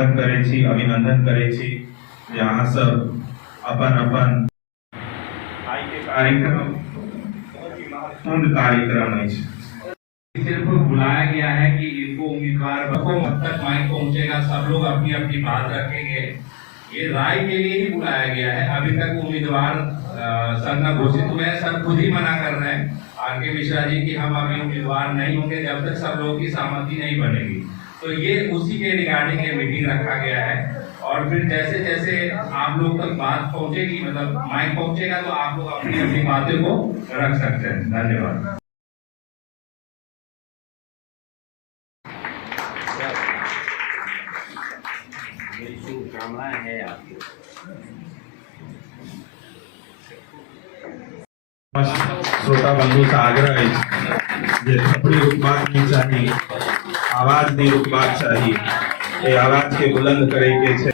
स्वागत करे छी, अभिनंदन करे छी। यहाँ सब अपन अपन आई के कार्यक्रम बहुत ही महत्वपूर्ण कार्यक्रम है। सिर्फ बुलाया गया है कि इनको उम्मीदवार को मत तक माइक पहुंचेगा, सब लोग अपनी अपनी बात रखेंगे, ये राय के लिए ही बुलाया गया है। अभी तक उम्मीदवार सर न घोषित हुए हैं, सर खुद ही मना कर रहे हैं आर.के. मिश्रा जी कि हम अभी उम्मीदवार नहीं होंगे जब तक सब लोगों की सहमति नहीं बनेगी। तो ये उसी के रिगार्डिंग ये मीटिंग रखा गया है। और फिर जैसे जैसे आप लोग तक बात पहुंचेगी, मतलब माइक पहुंचेगा, तो आप लोग अपनी अपनी बातें को रख सकते हैं। धन्यवाद। शुभकामनाएं है आपको। श्रोता बंधु से आग्रह है जे थपड़ी रुकबाक नहीं चाहिए, आवाज नहीं रुकबाक चाहिए, ये आवाज के बुलंद करे के छे।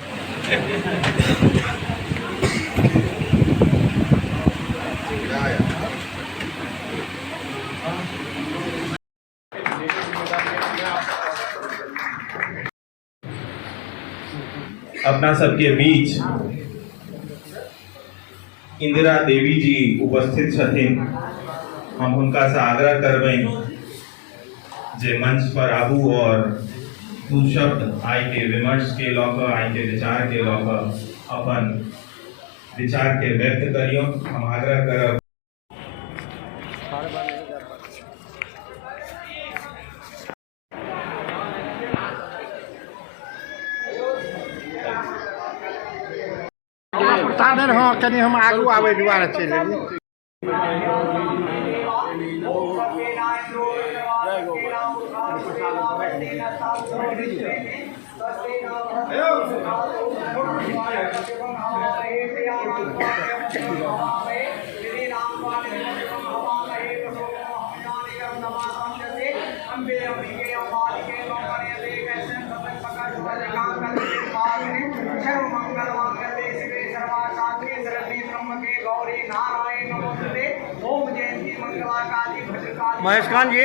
अपना सबके बीच इंदिरा देवी जी उपस्थित छथिन। हम उनका से आग्रह करबें जे मंच पर आबू और दू शब्द आई के विमर्श के लौक, आई के विचार के लौक अपन विचार के व्यक्त करियो। हम आग्रह करब साधन हाँ कहीं हम आगू आवे दुआरे चले महेश खान जी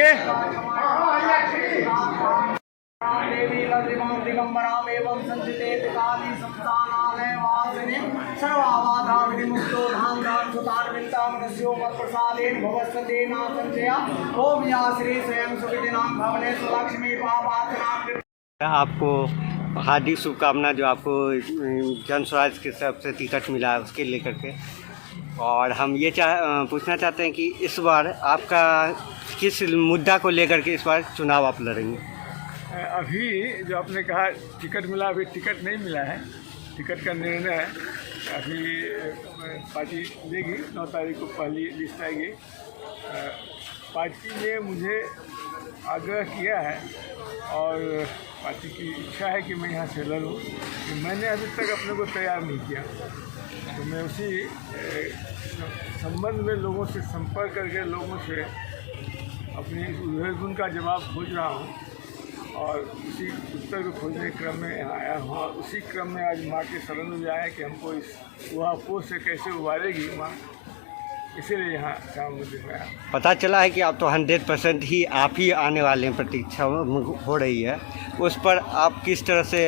आपको हार्दिक शुभकामना जो आपको जन स्वराज के तरफ से टिकट मिला है उसके लेकर के। और हम ये पूछना चाहते हैं कि इस बार आपका किस मुद्दा को लेकर के इस बार चुनाव आप लड़ेंगे? अभी जो आपने कहा टिकट मिला, अभी टिकट नहीं मिला है। टिकट का निर्णय अभी पार्टी लेगी। 9 तारीख को पहली लिस्ट आएगी। पार्टी ने मुझे आग्रह किया है और पार्टी की इच्छा है कि मैं यहाँ से लड़ूँ। कि मैंने अभी तक अपने को तैयार नहीं किया, तो मैं उसी संबंध में लोगों से संपर्क करके लोगों से अपनी उलझन का जवाब खोज रहा हूँ और उसी उत्तर को खोजने के क्रम में यहाँ आया हूँ। और उसी क्रम में आज माँ के शरण में आया कि हमको इस कुआं से कैसे उबारेगी माँ, इसीलिए यहाँ काम मुझे आया। पता चला है कि आप तो 100% ही आप ही आने वाले हैं, प्रतीक्षा हो रही है, उस पर आप किस तरह से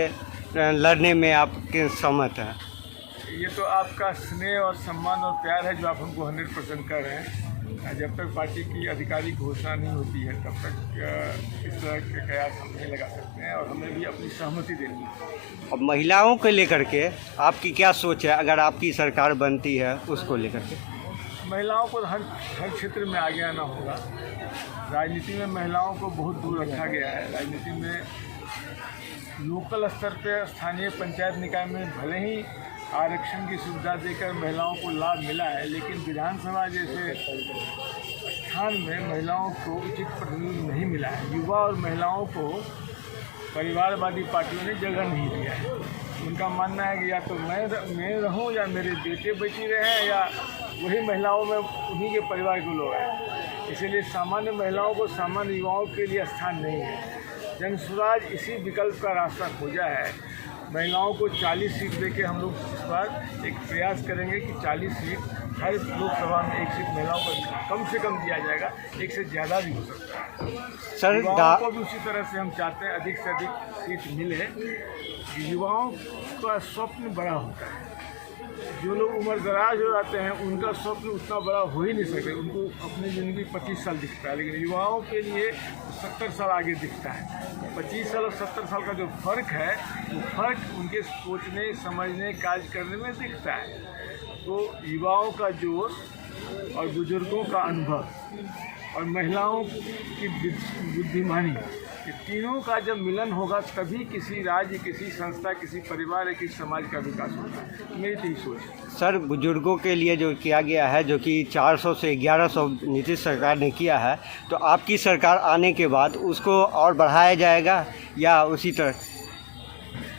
लड़ने में आप सहमत हैं? ये तो आपका स्नेह और सम्मान और प्यार है जो आप हमको 100% कर रहे हैं। जब तक पार्टी की आधिकारिक घोषणा नहीं होती है तब तक इस तरह के कयास हम नहीं लगा सकते हैं और हमें भी अपनी सहमति देनी है। अब महिलाओं को लेकर के आपकी क्या सोच है अगर आपकी सरकार बनती है उसको लेकर के? महिलाओं को हर क्षेत्र में आगे आना होगा। राजनीति में महिलाओं को बहुत दूर रखा गया है। राजनीति में लोकल स्तर पर स्थानीय पंचायत निकाय में भले ही आरक्षण की सुविधा देकर महिलाओं को लाभ मिला है, लेकिन विधानसभा जैसे स्थान में महिलाओं को उचित प्रतिनिधित्व नहीं मिला है। युवा और महिलाओं को परिवारवादी पार्टियों ने जगह नहीं दिया है। उनका मानना है कि या तो मैं रहूं या मेरे बेटे बेटी रहें या वही महिलाओं में उन्हीं के परिवार के लोग हैं। इसीलिए सामान्य महिलाओं को, सामान्य युवाओं के लिए स्थान नहीं है। जनस्वराज इसी विकल्प का रास्ता खोजा है। महिलाओं को 40 सीट देके हम लोग इस बार एक प्रयास करेंगे कि 40 सीट हर लोकसभा में एक सीट महिलाओं को कम से कम दिया जाएगा, एक से ज़्यादा भी हो सकता है। सर युवाओं को भी उसी तरह से हम चाहते हैं अधिक से अधिक सीट मिले। युवाओं का स्वप्न बड़ा होता है। जो लोग उम्र दराज हो जाते हैं उनका स्वप्न उतना बड़ा हो ही नहीं सकते, उनको अपनी ज़िंदगी 25 साल दिखता है, लेकिन युवाओं के लिए 70 साल आगे दिखता है। 25 साल और 70 साल का जो फ़र्क है वो फ़र्क उनके सोचने, समझने, कार्य करने में दिखता है। तो युवाओं का जोश और बुजुर्गों का अनुभव और महिलाओं की बुद्धिमानी, ये तीनों का जब मिलन होगा तभी किसी राज्य, किसी संस्था, किसी परिवार या किसी समाज का विकास होगा। मेरी तो यही सोच है। सर बुजुर्गों के लिए जो किया गया है, जो कि 400 से 1100 नीतीश सरकार ने किया है, तो आपकी सरकार आने के बाद उसको और बढ़ाया जाएगा या उसी तरह?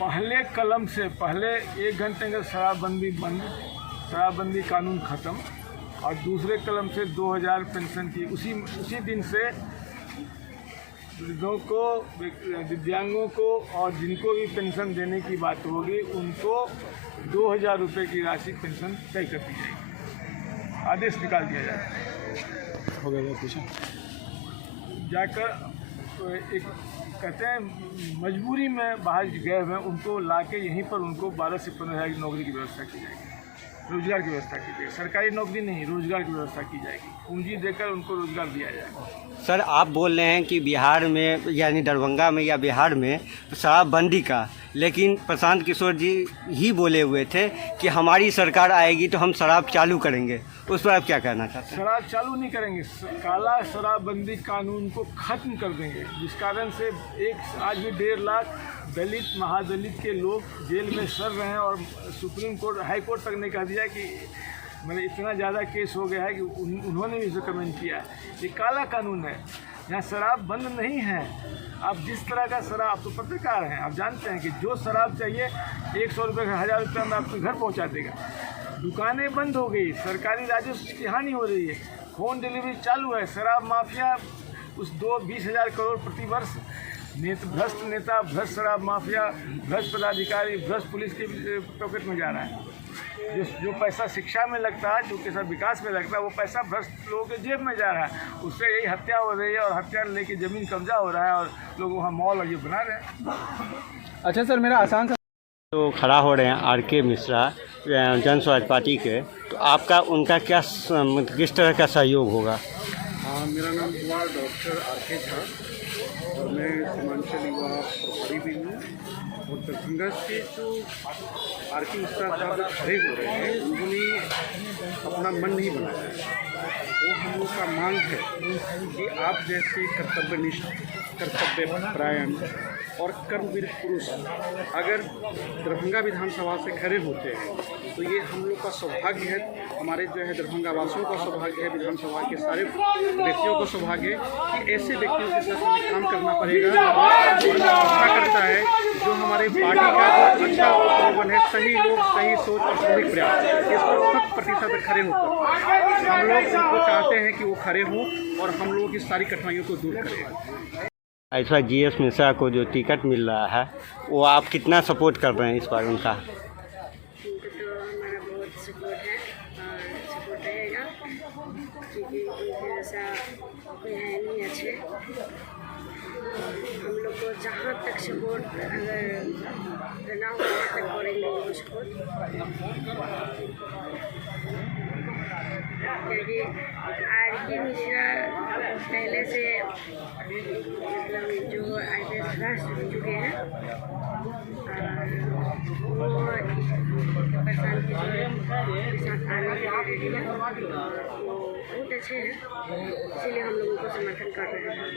पहले कलम से पहले 1 घंटे में शराबबंदी बंद, शराबबंदी कानून ख़त्म, और दूसरे कलम से 2000 पेंशन की उसी दिन से वृद्धों को, दिव्यांगों को और जिनको भी पेंशन देने की बात होगी उनको 2000 रुपये की राशि पेंशन तय कर दी जाएगी। आदेश निकाल दिया जाएगा। हो गया कुछ जाकर एक कहते हैं मजबूरी में बाहर गए हुए उनको लाके यहीं पर उनको 12 से 15 हज़ार की नौकरी की व्यवस्था की जाएगी, रोजगार की व्यवस्था की जाएगी। सरकारी नौकरी नहीं, रोजगार की व्यवस्था की जाएगी। पूंजी देकर उनको रोजगार दिया जाएगा। सर आप बोल रहे हैं कि बिहार में यानी दरभंगा में या बिहार में शराबबंदी का, लेकिन प्रशांत किशोर जी ही बोले हुए थे कि हमारी सरकार आएगी तो हम शराब चालू करेंगे। उस पर आप क्या कहना चाहते हैं? शराब चालू नहीं करेंगे, काला शराबबंदी कानून को ख़त्म कर देंगे, जिस कारण से आज भी 1.5 लाख दलित, महादलित के लोग जेल में सड़ रहे हैं और सुप्रीम कोर्ट, हाई कोर्ट तक ने कह दिया कि मैंने इतना ज़्यादा केस हो गया है कि उन्होंने भी इसे कमेंट किया। ये काला कानून है, यहाँ शराब बंद नहीं है। आप जिस तरह का शराब, आप तो पत्रकार हैं, आप जानते हैं कि जो शराब चाहिए 100 रुपये का 1000 रुपये में आपके घर पहुँचा देगा। दुकानें बंद हो गई, सरकारी राजस्व की हानि हो रही है, होम डिलीवरी चालू है। शराब माफिया उस 20,000 करोड़ प्रतिवर्ष भ्रष्ट नेता, भ्रष्ट शराब माफिया, भ्रष्ट पदाधिकारी, भ्रष्ट पुलिस के पॉकेट में जा रहा है। जो पैसा शिक्षा में लगता है, जो पैसा विकास में लगता है, वो पैसा भ्रष्ट लोगों के जेब में जा रहा है। उससे यही हत्या हो रही है और हत्या लेके ज़मीन कब्जा हो रहा है और लोग वहाँ मॉल और ये बना रहे हैं। अच्छा सर, मेरा आसान सा तो खड़ा हो रहे हैं आर.के. मिश्रा जन स्वराज पार्टी के, तो आपका उनका क्या किस तरह का सहयोग होगा? हाँ, मेरा नाम हुआ डॉक्टर आर.के. झा और मैं सीमांचल युवा प्रभारी भी हूँ। और दरभंगा से जो आर.के. मिश्रा साहब खड़े हो रहे हैं, उन्होंने अपना मन नहीं बनाया है। वो हम लोग का मांग है कि आप जैसे कर्तव्यनिष्ठ, कर्तव्यपरायण और कर्मवीर पुरुष अगर दरभंगा विधानसभा से खड़े होते हैं तो ये हम लोग का सौभाग्य है, हमारे जो है दरभंगा वासियों का सौभाग्य है, विधानसभा के सारे व्यक्तियों का सौभाग्य है कि ऐसे व्यक्तियों के साथ हमें काम करना पड़ेगा। और आशा करता है जो हमारे पार्टी का जो अच्छा प्रबंधन है, सही लोग, सही सोच और सामूहिक प्रयास, इस पर 100% खड़े होकर हम लोग उनको चाहते हैं कि वो खड़े हों और हम लोगों की सारी कठिनाइयों को दूर करें। ऐसा जी.एस. मिश्रा को जो टिकट मिल रहा है, वो आप कितना सपोर्ट कर रहे हैं इस बार उनका? उनको तो हमारा बहुत सपोर्ट है और सपोर्ट रहेगा, क्योंकि उनके जैसा कोई है नहीं अच्छे। हम लोग को जहाँ तक सपोर्ट अगर करना हो वहाँ तक करेंगे उनको सपोर्ट, क्योंकि आर.के. मिश्रा पहले से मतलब जो IPS राष्ट्र बन चुके हैं वो प्रशांत किशोर के साथ आने के लिए रेडी है, वो बहुत अच्छे हैं, इसीलिए हम लोगों को समर्थन कर रहे हैं।